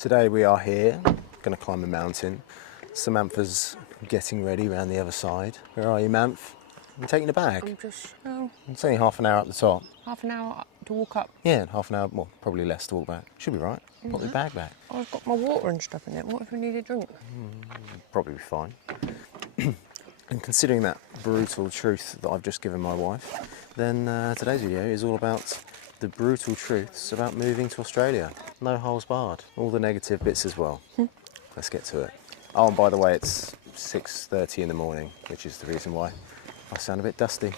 Today we are here, going to climb a mountain. Samantha's getting ready around the other side. Where are you, Manth? I'm taking the bag. I'm just, oh, It's only half an hour up the top. half an hour to walk up. Yeah, half an hour, well, probably less to walk back. Should be right. Put the bag back. I've got my water and stuff in it. What if we need a drink? Probably be fine. And considering that brutal truth that I've just given my wife, then today's video is all about the brutal truths about moving to Australia. No holes barred. All the negative bits as well. Let's get to it. Oh, and by the way, it's 6:30 in the morning, which is the reason why I sound a bit dusty.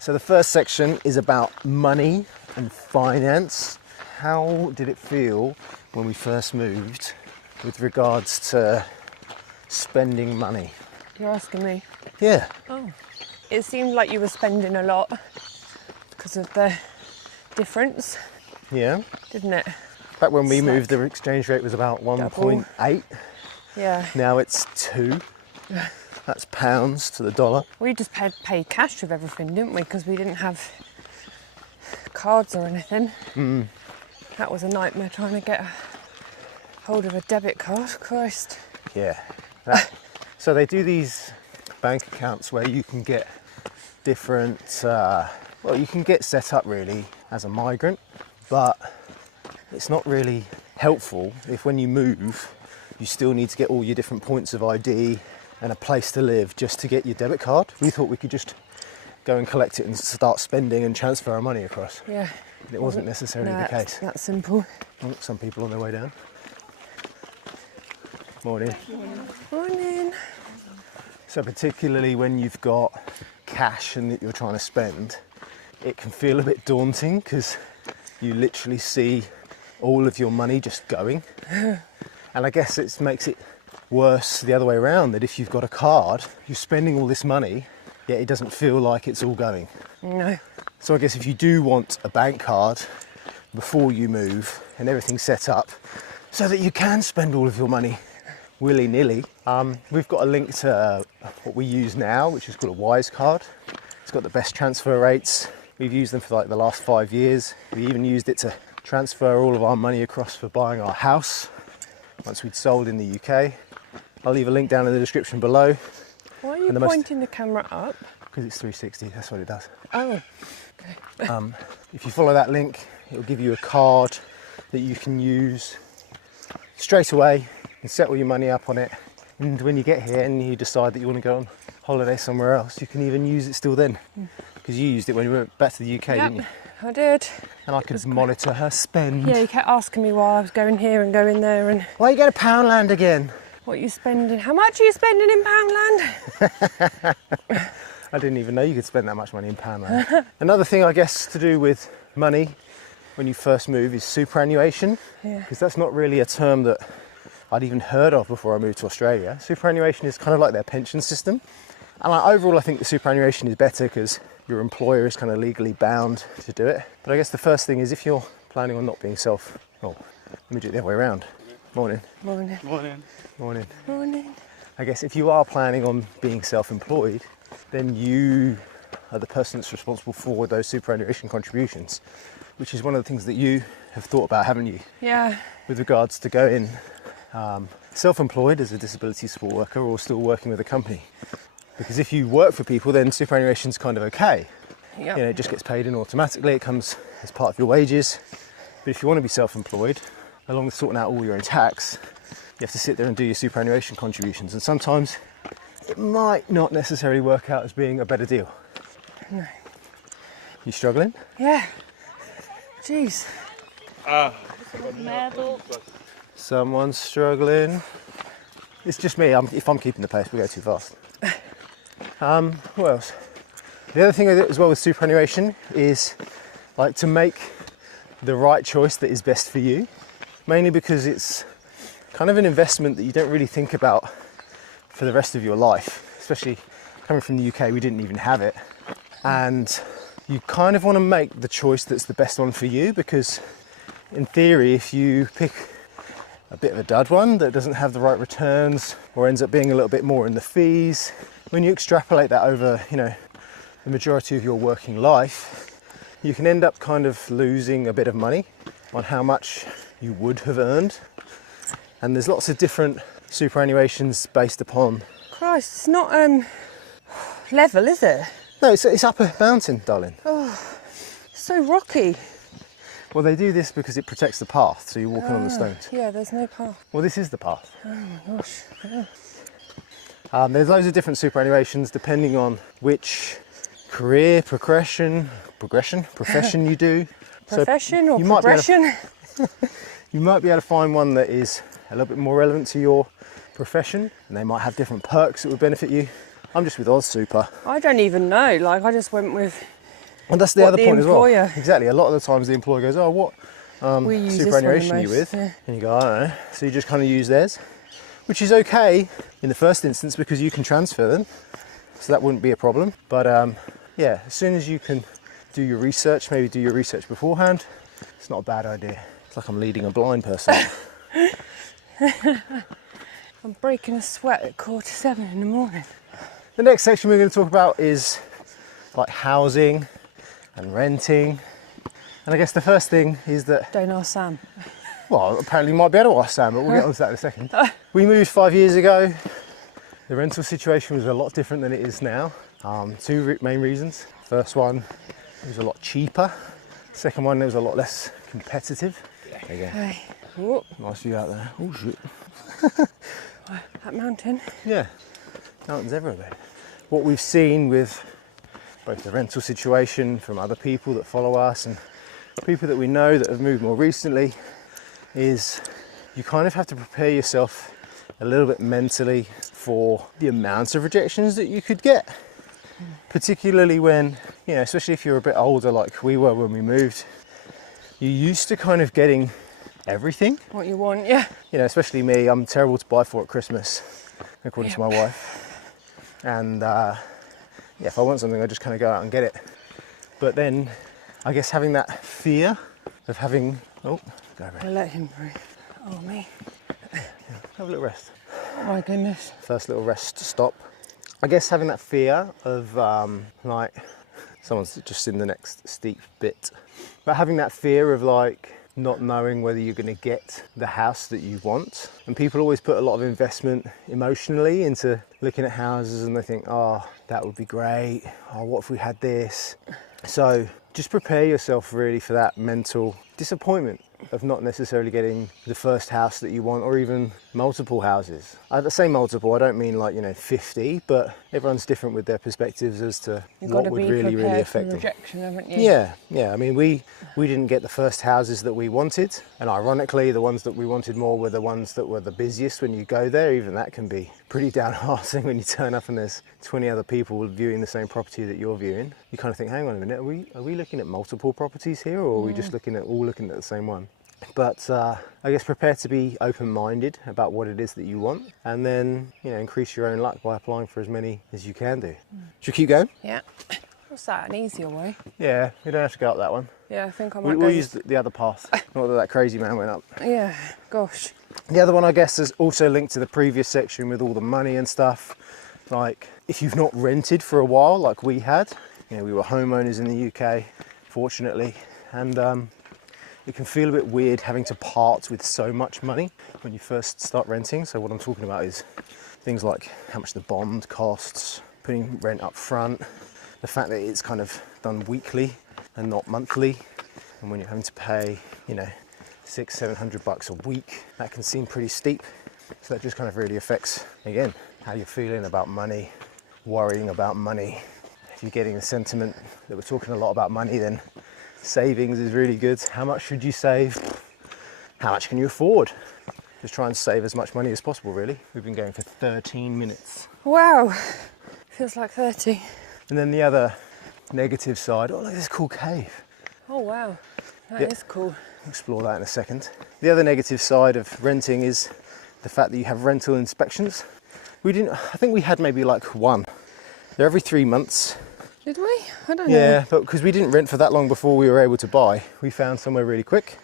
So the first section is about money and finance. How did it feel when we first moved with regards to spending money? You're asking me? Yeah. Oh. It seemed like you were spending a lot because of the difference, Yeah. didn't it? Back when we moved, the exchange rate was about 1.8. Yeah. Now it's 2. That's pounds to the dollar. We just paid cash with everything, didn't we? Because we didn't have cards or anything. That was a nightmare trying to get a hold of a debit card. Christ. Yeah. So they do these bank accounts where you can get different, well, you can get set up really as a migrant, but it's not really helpful if when you move, you still need to get all your different points of ID and a place to live just to get your debit card. We thought we could just go and collect it and start spending and transfer our money across. Yeah. It wasn't necessarily the case. That's simple. Oh, some people on their way down. Morning. Morning. So particularly when you've got cash and that you're trying to spend, it can feel a bit daunting because you literally see all of your money just going. And I guess it makes it worse the other way around, that if you've got a card, you're spending all this money, yet it doesn't feel like it's all going. No. So I guess if you do want a bank card before you move and everything's set up so that you can spend all of your money willy-nilly, we've got a link to what we use now, which is called a Wise card. It's got the best transfer rates. We've used them for like the last 5 years. We even used it to transfer all of our money across for buying our house once we'd sold in the UK. I'll leave a link down in the description below. Why are you pointing the camera up? Because it's 360, that's what it does. Oh. If you follow that link, it'll give you a card that you can use straight away and set all your money up on it. And when you get here and you decide that you want to go on holiday somewhere else, you can even use it still then. Because you used it when you went back to the UK, didn't you? I did. And I could monitor her spend. Yeah, you kept asking me why I was going here and going there and Why you go to Poundland again? what are you spending? How much are you spending in Poundland? I didn't even know you could spend that much money in Poundland. Another thing, I guess, to do with money when you first move is superannuation. Yeah. Because that's not really a term that I'd even heard of before I moved to Australia. Superannuation is kind of like their pension system. And overall, I think the superannuation is better because your employer is kind of legally bound to do it. But I guess the first thing is if you're planning on not being let me do it the other way around. Morning. Morning. Morning. Morning. Morning. I guess if you are planning on being self-employed, then you are the person that's responsible for those superannuation contributions, which is one of the things that you have thought about, haven't you? Yeah. With regards to going self-employed as a disability support worker or still working with a company. Because if you work for people, then superannuation's kind of okay. Yep. You know, it just gets paid in automatically, it comes as part of your wages. But if you want to be self-employed, along with sorting out all your own tax, you have to sit there and do your superannuation contributions. And sometimes it might not necessarily work out as being a better deal. No. You struggling? Yeah. Jeez. Someone's struggling. It's just me. If I'm keeping the pace, we go too fast. What else? The other thing as well with superannuation is like to make the right choice that is best for you, mainly because it's kind of an investment that you don't really think about for the rest of your life, especially coming from the UK. We didn't even have it, and you kind of want to make the choice that's the best one for you, because in theory, if you pick a bit of a dud one that doesn't have the right returns or ends up being a little bit more in the fees, when you extrapolate that over, you know, the majority of your working life, you can end up kind of losing a bit of money on how much you would have earned And there's lots of different superannuations based upon... Christ, it's not level, is it? No, it's up a mountain, darling. It's so rocky. Well, they do this because it protects the path, so you're walking on the stones. Yeah, there's no path. Well, this is the path. Oh my gosh. Yeah. There's loads of different superannuations depending on which career, profession you do. Profession or you might be able to- progression? You might be able to find one that is a little bit more relevant to your profession, and they might have different perks that would benefit you. I'm just with Oz Super. I don't even know. Like, I just went with And that's the what other the point employer- as well. Exactly. A lot of the times the employer goes, oh, what we use this one the superannuation are you most, with? yeah. And you go, I don't know. So you just kind of use theirs, which is okay in the first instance because you can transfer them. So that wouldn't be a problem. But yeah, as soon as you can do your research, maybe do your research beforehand, it's not a bad idea. It's like I'm leading a blind person. I'm breaking a sweat at 7:15 in the morning. The next section we're going to talk about is like housing and renting. And I guess the first thing is that, Don't ask Sam. well, apparently you might be able to ask Sam, but we'll get onto that in a second. We moved 5 years ago. The rental situation was a lot different than it is now. Two main reasons. First one, it was a lot cheaper. Second one, it was a lot less competitive. There you go. Hey. Whoop, Nice view out there. Oh shit. that mountain. Yeah, mountains everywhere. What we've seen with both the rental situation from other people that follow us and people that we know that have moved more recently is you kind of have to prepare yourself a little bit mentally for the amount of rejections that you could get. Particularly when, you know, especially if you're a bit older like we were when we moved, you're used to kind of getting everything. What you want, yeah. You know, especially me, I'm terrible to buy for at Christmas, according to my wife. And yeah, if I want something, I just kind of go out and get it. But then, I guess having that fear of having, oh, go I away. let him breathe. Oh, me. Have a little rest. Oh my goodness. First little rest stop. I guess having that fear of like, someone's just in the next steep bit. But having that fear of like, not knowing whether you're going to get the house that you want. And people always put a lot of investment emotionally into looking at houses and they think, oh, that would be great. Oh, what if we had this? So just prepare yourself really for that mental disappointment of not necessarily getting the first house that you want or even multiple houses. I say multiple, I don't mean like, you know, 50, but everyone's different with their perspectives as to You've what got to would be really prepared affect for them. rejection, haven't you? Yeah. I mean, we didn't get the first houses that we wanted, and ironically, the ones that we wanted more were the ones that were the busiest when you go there. Even that can be pretty downhearted when you turn up and there's 20 other people viewing the same property that you're viewing. You kind of think, hang on a minute, are we looking at multiple properties here, or are we just looking at the same one? But I guess prepare to be open-minded about what it is that you want, and then, you know, increase your own luck by applying for as many as you can do. Should we keep going? Yeah. What's that, an easier way? Yeah, we don't have to go up that one. Yeah, I think I might go. We'll use the other path. Not that crazy man went up. Yeah, gosh. The other one, I guess, is also linked to the previous section with all the money and stuff. Like, if you've not rented for a while, like we had, you know, we were homeowners in the UK, fortunately, and it can feel a bit weird having to part with so much money when you first start renting. So what I'm talking about is things like how much the bond costs, putting rent up front, the fact that it's kind of done weekly and not monthly, and when you're having to pay, you know, $600-700 a week, that can seem pretty steep. So that just kind of really affects, again, how you're feeling about money, worrying about money. If you're getting the sentiment that we're talking a lot about money, then savings is really good. How much should you save? How much can you afford? Just try and save as much money as possible, really. We've been going for 13 minutes. Wow. Feels like 30. And then the other negative side, oh, look at this cool cave. Oh, wow. That Yep. is cool. Explore that in a second. The other negative side of renting is the fact that you have rental inspections. I think we had maybe like one. They're every 3 months. Did we? I don't know. Yeah, but because we didn't rent for that long before we were able to buy, we found somewhere really quick.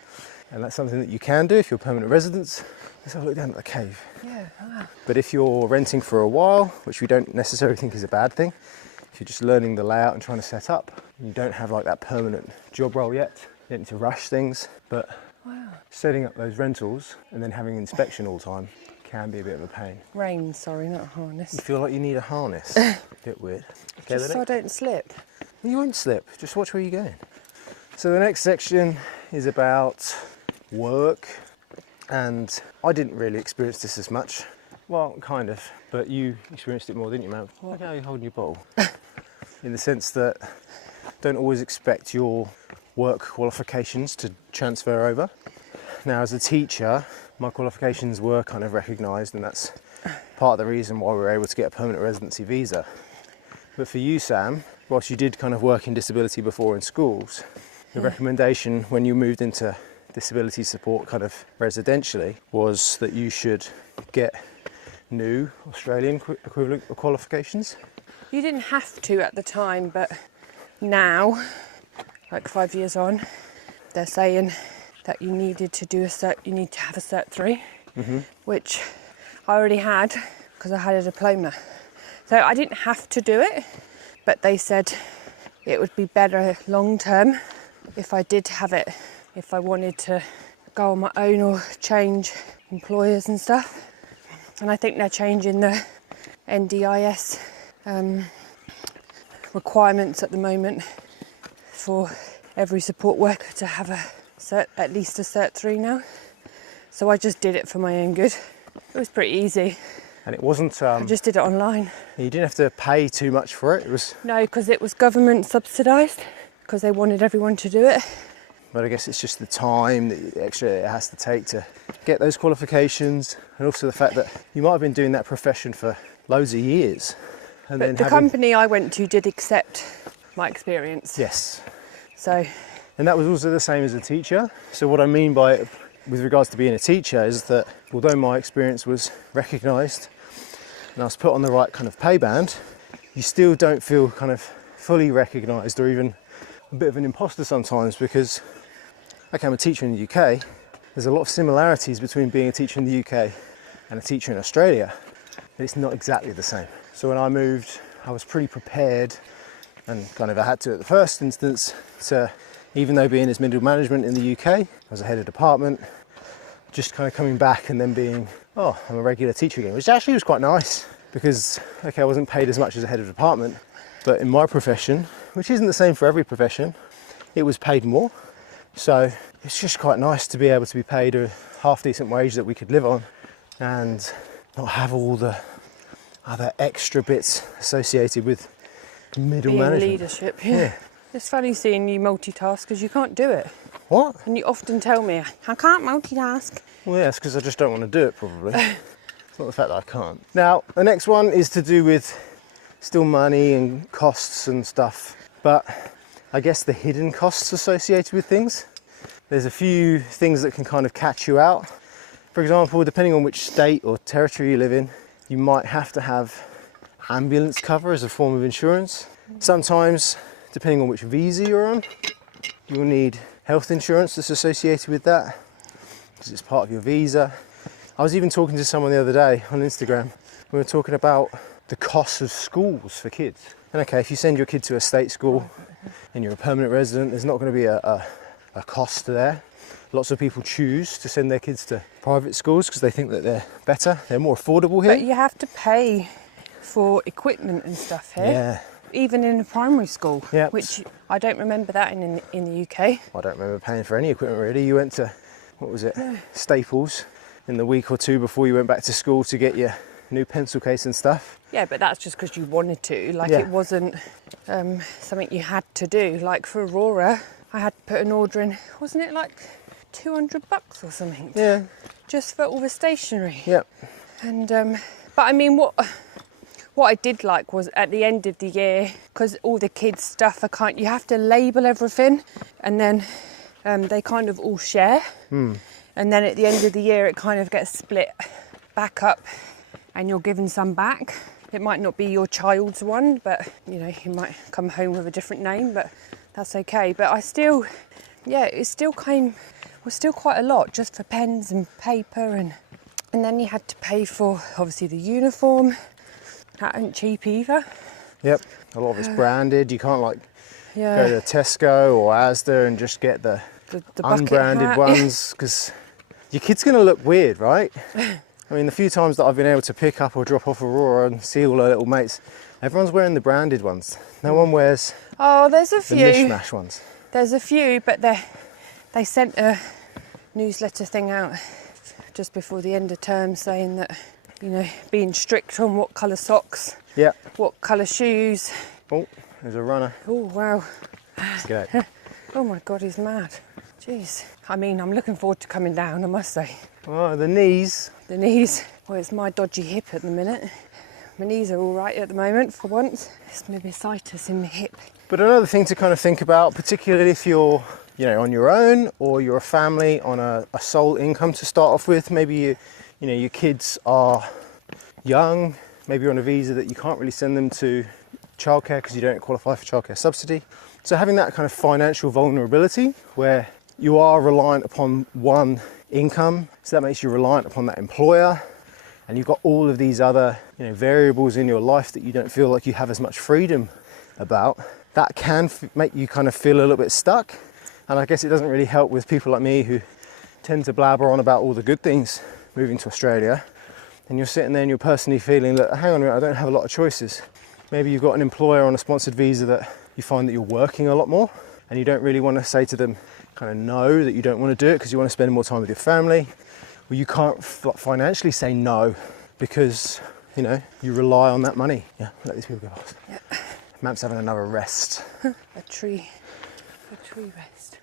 And that's something that you can do if you're permanent residents. Let's have a look down at the cave. Yeah, wow. But if you're renting for a while, which we don't necessarily think is a bad thing, if you're just learning the layout and trying to set up, and you don't have like that permanent job role yet, you don't need to rush things. But Wow. Setting up those rentals and then having inspection all the time can be a bit of a pain. Rein, sorry, not a harness. You feel like you need a harness. Bit weird. Okay, Just so I don't slip. You won't slip, just watch where you're going. So the next section is about work, and I didn't really experience this as much. Well, kind of, but you experienced it more, didn't you, Matt? Look how you're holding your bottle. In the sense that don't always expect your work qualifications to transfer over. Now, as a teacher, my qualifications were kind of recognised, and that's part of the reason why we were able to get a permanent residency visa. But for you, Sam, whilst you did kind of work in disability before in schools, the recommendation when you moved into disability support kind of residentially was that you should get new Australian equivalent qualifications. You didn't have to at the time, but now, like 5 years on, they're saying that you needed to do you need to have a Cert 3, which I already had because I had a diploma. So I didn't have to do it, but they said it would be better long term if I did have it, if I wanted to go on my own or change employers and stuff. And I think they're changing the NDIS requirements at the moment for every support worker to have at least a Cert 3 now. So I just did it for my own good. It was pretty easy. And it wasn't... I just did it online. You didn't have to pay too much for it. It was... No, because it was government subsidised, because they wanted everyone to do it. But I guess it's just the time, the extra it has to take to get those qualifications, and also the fact that you might have been doing that profession for loads of years. And But the company I went to did accept my experience. Yes. So... And that was also the same as a teacher. So what I mean by it, with regards to being a teacher, is that although my experience was recognised and I was put on the right kind of pay band, you still don't feel kind of fully recognised, or even a bit of an imposter sometimes, because, okay, I'm a teacher in the UK. There's a lot of similarities between being a teacher in the UK and a teacher in Australia, but it's not exactly the same. So when I moved, I was pretty prepared, and kind of I had to at the first instance, to, even though being as middle management in the UK, I was a head of department, just kind of coming back and then being, oh, I'm a regular teacher again, which actually was quite nice, because, okay, I wasn't paid as much as a head of department, but in my profession, which isn't the same for every profession, it was paid more. So it's just quite nice to be able to be paid a half decent wage that we could live on, and not have all the other extra bits associated with middle being management. leadership, yeah. It's funny seeing you multitask because you can't do it. What? And you often tell me, I can't multitask. Well, yeah, it's because I just don't want to do it, probably. It's not the fact that I can't. Now, the next one is to do with still money and costs and stuff, but I guess the hidden costs associated with things. There's a few things that can kind of catch you out. For example, depending on which state or territory you live in, you might have to have ambulance cover as a form of insurance. Sometimes, depending on which visa you're on, you'll need health insurance that's associated with that, because it's part of your visa. I was even talking to someone the other day on Instagram. We were talking about the cost of schools for kids. And okay, if you send your kid to a state school and you're a permanent resident, there's not going to be a cost there. Lots of people choose to send their kids to private schools because they think that they're better, they're more affordable here. But you have to pay for equipment and stuff here. Yeah. Even in a primary school, Yep. which I don't remember that in the UK. I don't remember paying for any equipment really. You went to, what was it, Staples in the week or two before you went back to school to get your new pencil case and stuff. Yeah, but that's just because you wanted to. Like, Yeah. it wasn't something you had to do. Like for Aurora, I had to put an order in, wasn't it like $200 or something? Yeah. Just for all the stationery. Yep. And but I mean, what I did like was at the end of the year, because all the kids' stuff you have to label everything, and then they kind of all share. And then at the end of the year, it kind of gets split back up, and you're given some back. It might not be your child's one, but you know, you might come home with a different name, but that's okay. But I still, yeah, it still was still quite a lot just for pens and paper, and then you had to pay for obviously the uniform. That ain't cheap either. Yep. A lot of it's branded. You can't like Yeah. go to Tesco or Asda and just get the the bucket unbranded hat. ones, because your kid's going to look weird, right? I mean, the few times that I've been able to pick up or drop off Aurora and see all her little mates, everyone's wearing the branded ones. No one wears Oh, there's a the few. mishmash ones. There's a few, but they sent a newsletter thing out just before the end of term saying that, you know, being strict on what colour socks, Yeah. what colour shoes. Oh, there's a runner. Oh, wow. Let's get out. Oh my God, he's mad. Jeez. I mean, I'm looking forward to coming down, I must say. Oh, the knees. The knees, well, it's my dodgy hip at the minute. My knees are all right at the moment for once. It's myositis in my hip. But another thing to kind of think about, particularly if you're, you know, on your own or you're a family on a sole income to start off with. Maybe you know, your kids are young. Maybe you're on a visa that you can't really send them to childcare because you don't qualify for childcare subsidy. So having that kind of financial vulnerability where you are reliant upon one income, so that makes you reliant upon that employer, and you've got all of these other, you know, variables in your life that you don't feel like you have as much freedom about. That can make you kind of feel a little bit stuck. And I guess it doesn't really help with people like me who tend to blabber on about all the good things moving to Australia. And you're sitting there and you're personally feeling that, hang on a minute, I don't have a lot of choices. Maybe you've got an employer on a sponsored visa that you find that you're working a lot more and you don't really want to say to them kind of no, that you don't want to do it because you want to spend more time with your family. Well, you can't financially say no because, you know, you rely on that money. Yeah, let these people go past. Yeah. Mamp's having another rest. a tree rest.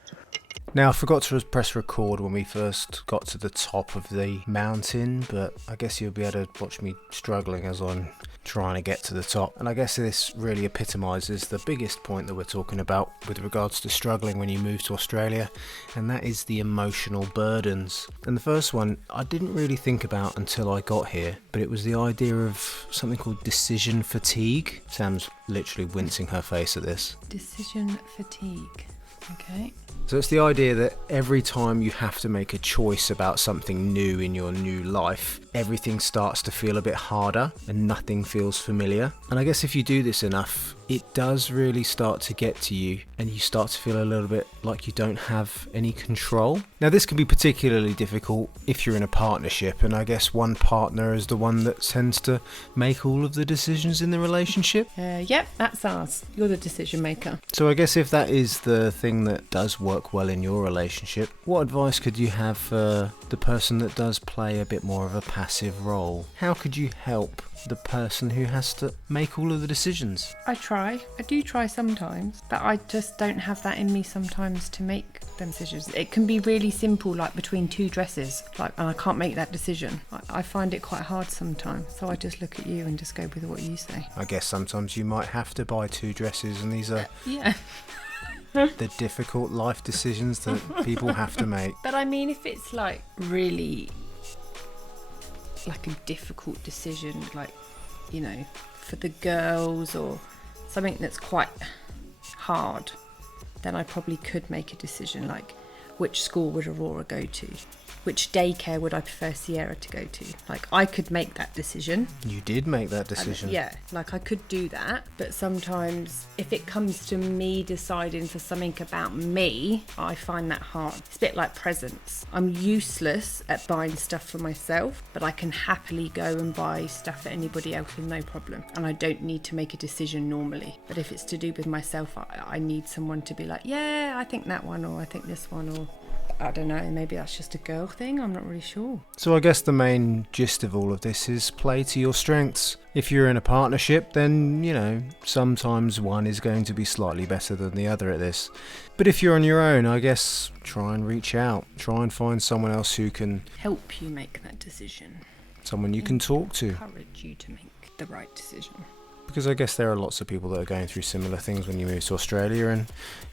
Now, I forgot to press record when we first got to the top of the mountain, but I guess you'll be able to watch me struggling as I'm trying to get to the top. And I guess this really epitomises the biggest point that we're talking about with regards to struggling when you move to Australia, and that is the emotional burdens. And the first one I didn't really think about until I got here, but it was the idea of something called decision fatigue. Sam's literally wincing her face at this. Decision fatigue. Okay. So it's the idea that every time you have to make a choice about something new in your new life, everything starts to feel a bit harder and nothing feels familiar. And I guess if you do this enough, it does really start to get to you and you start to feel a little bit like you don't have any control. Now, this can be particularly difficult if you're in a partnership, and I guess one partner is the one that tends to make all of the decisions in the relationship. Yep, that's ours. You're the decision maker. So I guess if that is the thing that does work well in your relationship, what advice could you have for the person that does play a bit more of a passive role? How could you help the person who has to make all of the decisions? I do try sometimes, but I just don't have that in me sometimes to make them decisions. It can be really simple, like between two dresses, and I can't make that decision. I find it quite hard sometimes, so I just look at you and just go with what you say. I guess sometimes you might have to buy two dresses, and these are yeah. the difficult life decisions that people have to make. But I mean, if it's like really like a difficult decision, like, you know, for the girls or something that's quite hard, then I probably could make a decision, like which school would Aurora go to? Which daycare would I prefer Sierra to go to? Like, I could make that decision. You did make that decision. Yeah, like I could do that. But sometimes if it comes to me deciding for something about me, I find that hard. It's a bit like presents. I'm useless at buying stuff for myself, but I can happily go and buy stuff for anybody else with no problem. And I don't need to make a decision normally. But if it's to do with myself, I need someone to be like, yeah, I think that one, or I think this one, or I don't know, maybe that's just a girl thing, I'm not really sure. So I guess the main gist of all of this is play to your strengths. If you're in a partnership, then, you know, sometimes one is going to be slightly better than the other at this. But if you're on your own, I guess try and reach out. Try and find someone else who can help you make that decision. Someone you can talk to. Encourage you to make the right decision. Because I guess there are lots of people that are going through similar things when you move to Australia, and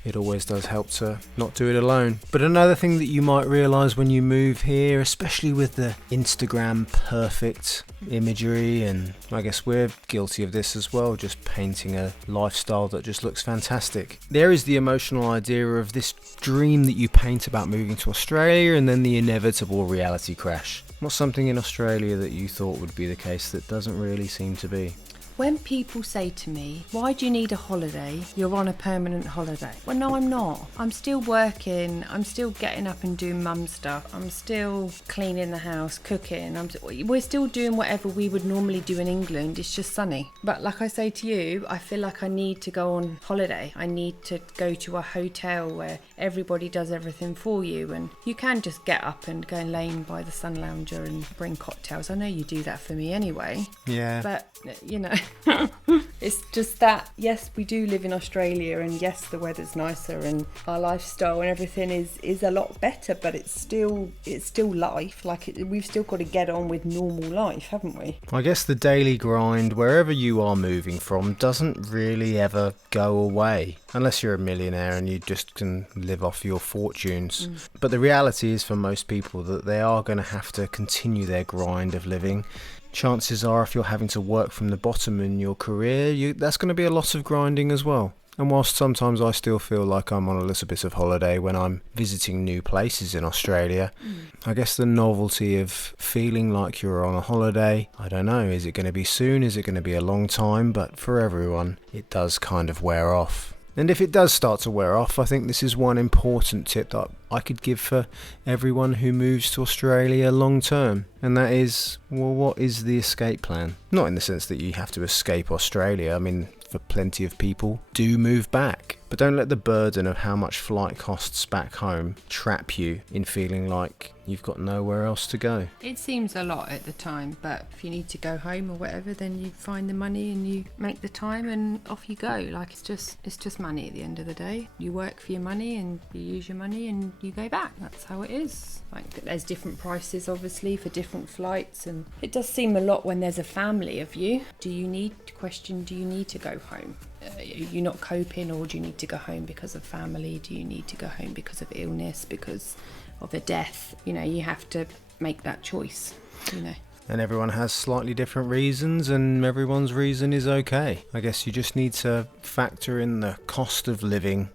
it always does help to not do it alone. But another thing that you might realise when you move here, especially with the Instagram perfect imagery, and I guess we're guilty of this as well, just painting a lifestyle that just looks fantastic. There is the emotional idea of this dream that you paint about moving to Australia, and then the inevitable reality crash. What's something in Australia that you thought would be the case that doesn't really seem to be? When people say to me, why do you need a holiday? You're on a permanent holiday. Well, no, I'm not. I'm still working. I'm still getting up and doing mum stuff. I'm still cleaning the house, cooking. We're still doing whatever we would normally do in England. It's just sunny. But like I say to you, I feel like I need to go on holiday. I need to go to a hotel where everybody does everything for you, and you can just get up and go and lay by the sun lounger and bring cocktails. I know you do that for me anyway. Yeah. But, you know, it's just that, yes, we do live in Australia, and yes, the weather's nicer and our lifestyle and everything is a lot better, but it's still life. We've still got to get on with normal life, haven't we? I guess the daily grind, wherever you are moving from, doesn't really ever go away. Unless you're a millionaire and you just can live off your fortunes. But the reality is for most people that they are going to have to continue their grind of living. Chances are if you're having to work from the bottom in your career, that's going to be a lot of grinding as well. And whilst sometimes I still feel like I'm on a little bit of holiday when I'm visiting new places in Australia, I guess the novelty of feeling like you're on a holiday, I don't know, is it going to be soon? Is it going to be a long time? But for everyone, it does kind of wear off. And if it does start to wear off, I think this is one important tip that I could give for everyone who moves to Australia long term. And that is, well, what is the escape plan? Not in the sense that you have to escape Australia. I mean, for plenty of people, do move back. But don't let the burden of how much flight costs back home trap you in feeling like you've got nowhere else to go. It seems a lot at the time, but if you need to go home or whatever, then you find the money and you make the time and off you go. Like, it's just money at the end of the day. You work for your money and you use your money and you go back. That's how it is. Like, there's different prices obviously for different flights, and it does seem a lot when there's a family of you. Do you need to go home? You're not coping, or do you need to go home because of family? Do you need to go home because of illness, because of a death? You know, you have to make that choice, you know. And everyone has slightly different reasons, and everyone's reason is okay. I guess you just need to factor in the cost of living,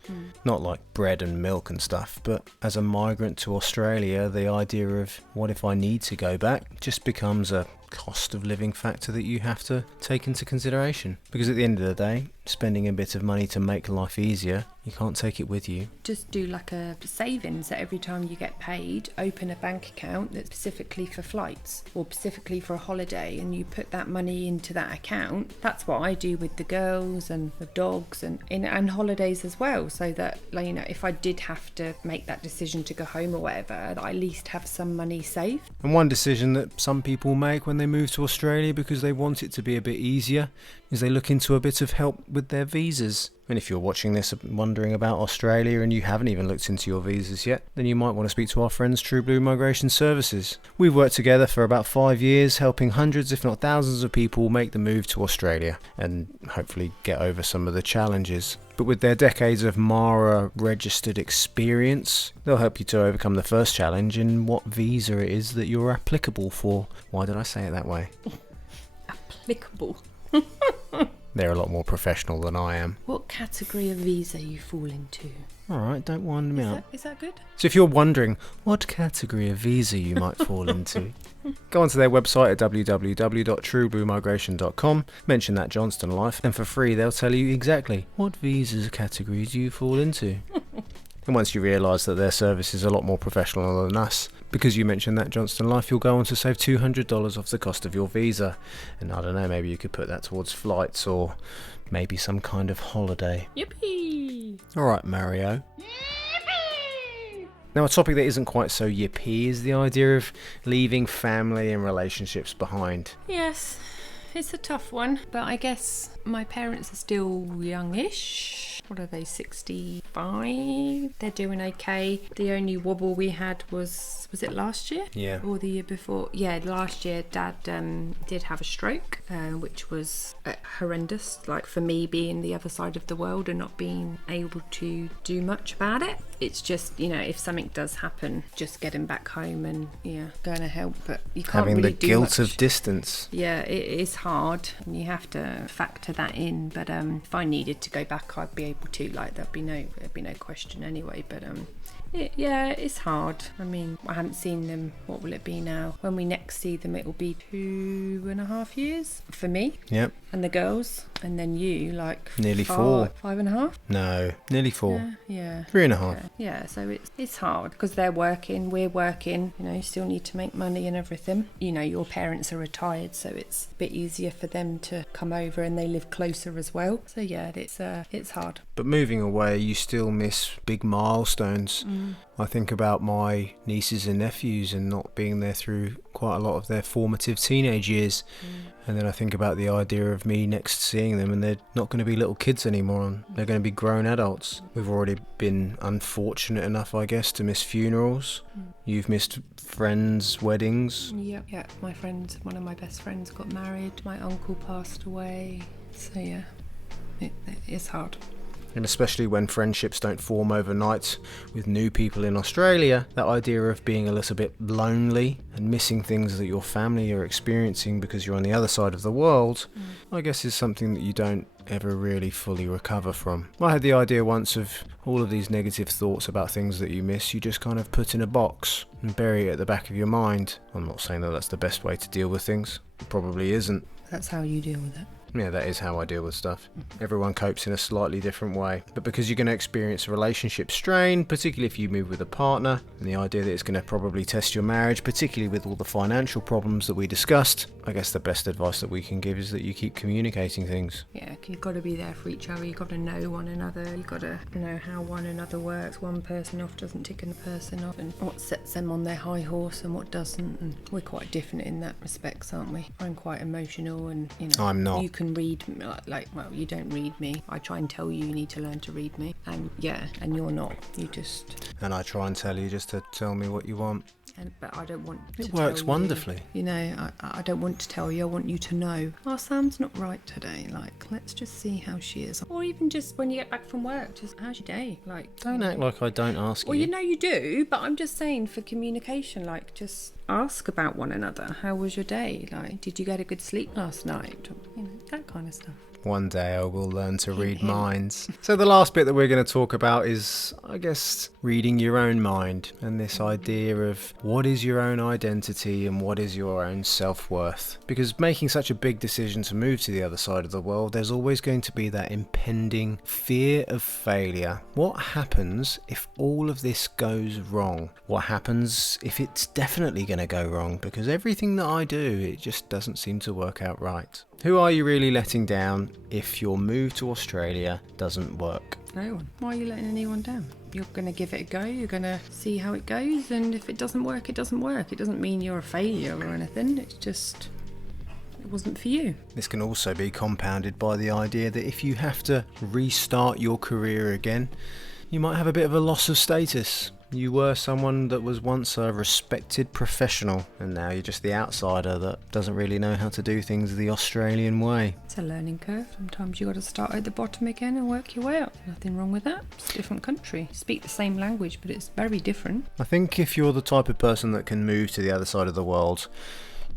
not like bread and milk and stuff, but as a migrant to Australia, the idea of what if I need to go back just becomes a cost of living factor that you have to take into consideration. Because at the end of the day, spending a bit of money to make life easier, you can't take it with you. Just do like a savings that every time you get paid, open a bank account that's specifically for flights or specifically for a holiday, and you put that money into that account. That's what I do with the girls and the dogs and holidays as well, so that, like, you know, if I did have to make that decision to go home or whatever, that I at least have some money saved. And one decision that some people make when they move to Australia because they want it to be a bit easier is they look into a bit of help with their visas. And if you're watching this wondering about Australia and you haven't even looked into your visas yet, then you might want to speak to our friends True Blue Migration Services. We've worked together for about 5 years, helping hundreds if not thousands of people make the move to Australia and hopefully get over some of the challenges. But with their decades of MARA registered experience, they'll help you to overcome the first challenge in what visa it is that you're applicable for. Why did I say it that way? Applicable. They're a lot more professional than I am. What category of visa you fall into? Alright, don't wind me up. Is that good? So if you're wondering what category of visa you might fall into, go onto their website at www.truebluemigration.com, mention that Johnston Life, and for free they'll tell you exactly what visa category do you fall into. And once you realise that their service is a lot more professional than us, because you mentioned that Johnston Life, you'll go on to save $200 off the cost of your visa. And I don't know, maybe you could put that towards flights or maybe some kind of holiday. Yippee! Alright, Mario. Yippee! Now, a topic that isn't quite so yippee is the idea of leaving family and relationships behind. Yes, it's a tough one, but I guess my parents are still youngish. What are they, 65? They're doing okay. The only wobble we had was it last year? Yeah. Or the year before? Yeah, last year Dad did have a stroke, which was horrendous. Like, for me, being the other side of the world and not being able to do much about it. It's just, you know, if something does happen, just getting back home and, yeah, going to help. But you can't having really the do guilt much. of distance. Yeah, it is hard, and you have to factor that in. But if I needed to go back, I'd be able to. Like, there'd be no question anyway. But Yeah, it's hard. I mean, I haven't seen them. What will it be now? When we next see them, it will be 2.5 years for me. Yep. And the girls, and then you, like Nearly 4. 5.5. No, nearly 4. Yeah. 3.5. Okay. Yeah, so it's hard because they're working, we're working. You know, you still need to make money and everything. You know, your parents are retired, so it's a bit easier for them to come over, and they live closer as well. So yeah, it's hard. But moving away, you still miss big milestones. I think about my nieces and nephews and not being there through quite a lot of their formative teenage years. And then I think about the idea of me next seeing them, and they're not going to be little kids anymore, and they're going to be grown adults. We've already been unfortunate enough, I guess, to miss funerals. You've missed friends' weddings. Yeah, one of my best friends got married. My uncle passed away. So yeah, it's hard. And especially when friendships don't form overnight with new people in Australia, that idea of being a little bit lonely and missing things that your family are experiencing because you're on the other side of the world, I guess is something that you don't ever really fully recover from. I had the idea once of all of these negative thoughts about things that you miss, you just kind of put in a box and bury it at the back of your mind. I'm not saying that that's the best way to deal with things. It probably isn't. That's how you deal with it. Yeah, that is how I deal with stuff. Everyone copes in a slightly different way. But because you're going to experience a relationship strain, particularly if you move with a partner, and the idea that it's going to probably test your marriage, particularly with all the financial problems that we discussed, I guess the best advice that we can give is that you keep communicating things. Yeah, you've got to be there for each other. You've got to know one another. You've got to know how one another works. One person off doesn't tick another person off, and what sets them on their high horse and what doesn't. And we're quite different in that respect, aren't we? I'm quite emotional, and you know, I'm not. You can read me, well, you don't read me. I try and tell you need to learn to read me, and and you're not. You just. And I try and tell you just to tell me what you want. But I don't want to It works tell wonderfully. You know, I don't want to tell you. I want you to know. Oh, Sam's not right today. Like, let's just see how she is. Or even just when you get back from work, just how's your day? Like, Don't act like I don't ask you. Well, you know you do, but I'm just saying for communication, like, just ask about one another. How was your day? Like, did you get a good sleep last night? You know, that kind of stuff. One day I will learn to read minds. So the last bit that we're going to talk about is, I guess, reading your own mind, and this idea of what is your own identity and what is your own self-worth. Because making such a big decision to move to the other side of the world, there's always going to be that impending fear of failure. What happens if all of this goes wrong? What happens if it's definitely going to go wrong? Because everything that I do, it just doesn't seem to work out right. Who are you really letting down if your move to Australia doesn't work? No one. Why are you letting anyone down? You're going to give it a go, you're going to see how it goes, and if it doesn't work, it doesn't work. It doesn't mean you're a failure or anything, it's just, it wasn't for you. This can also be compounded by the idea that if you have to restart your career again, you might have a bit of a loss of status. You were someone that was once a respected professional, and now you're just the outsider that doesn't really know how to do things the Australian way. It's a learning curve. Sometimes you got to start at the bottom again and work your way up. Nothing wrong with that. It's a different country. You speak the same language, but it's very different. I think if you're the type of person that can move to the other side of the world,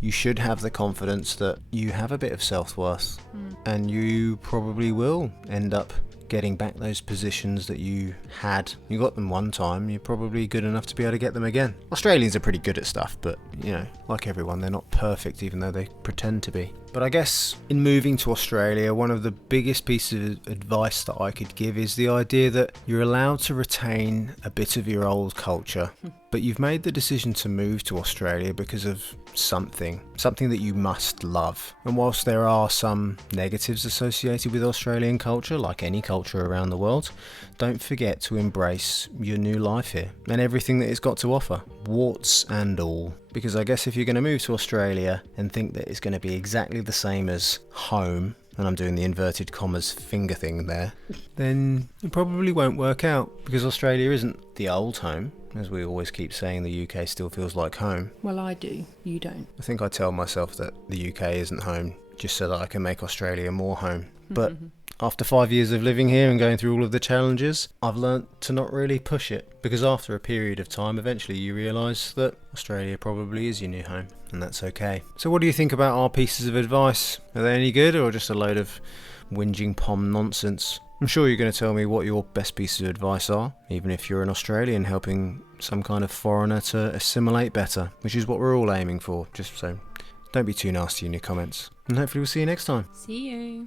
you should have the confidence that you have a bit of self-worth, and you probably will end up getting back those positions that you had. You got them one time, you're probably good enough to be able to get them again. Australians are pretty good at stuff, but you know, like everyone, they're not perfect even though they pretend to be. But I guess in moving to Australia, one of the biggest pieces of advice that I could give is the idea that you're allowed to retain a bit of your old culture, but you've made the decision to move to Australia because of something that you must love. And whilst there are some negatives associated with Australian culture, like any culture around the world, don't forget to embrace your new life here and everything that it's got to offer, warts and all. Because I guess if you're going to move to Australia and think that it's going to be exactly the same as home, and I'm doing the inverted commas finger thing there, then it probably won't work out, because Australia isn't the old home. As we always keep saying, the UK still feels like home. Well, I do. You don't. I think I tell myself that the UK isn't home just so that I can make Australia more home. But after 5 years of living here and going through all of the challenges, I've learnt to not really push it, because after a period of time, eventually you realise that Australia probably is your new home, and that's okay. So what do you think about our pieces of advice? Are they any good, or just a load of whinging pom nonsense? I'm sure you're going to tell me what your best pieces of advice are, even if you're an Australian helping some kind of foreigner to assimilate better, which is what we're all aiming for, just so don't be too nasty in your comments. And hopefully we'll see you next time. See you.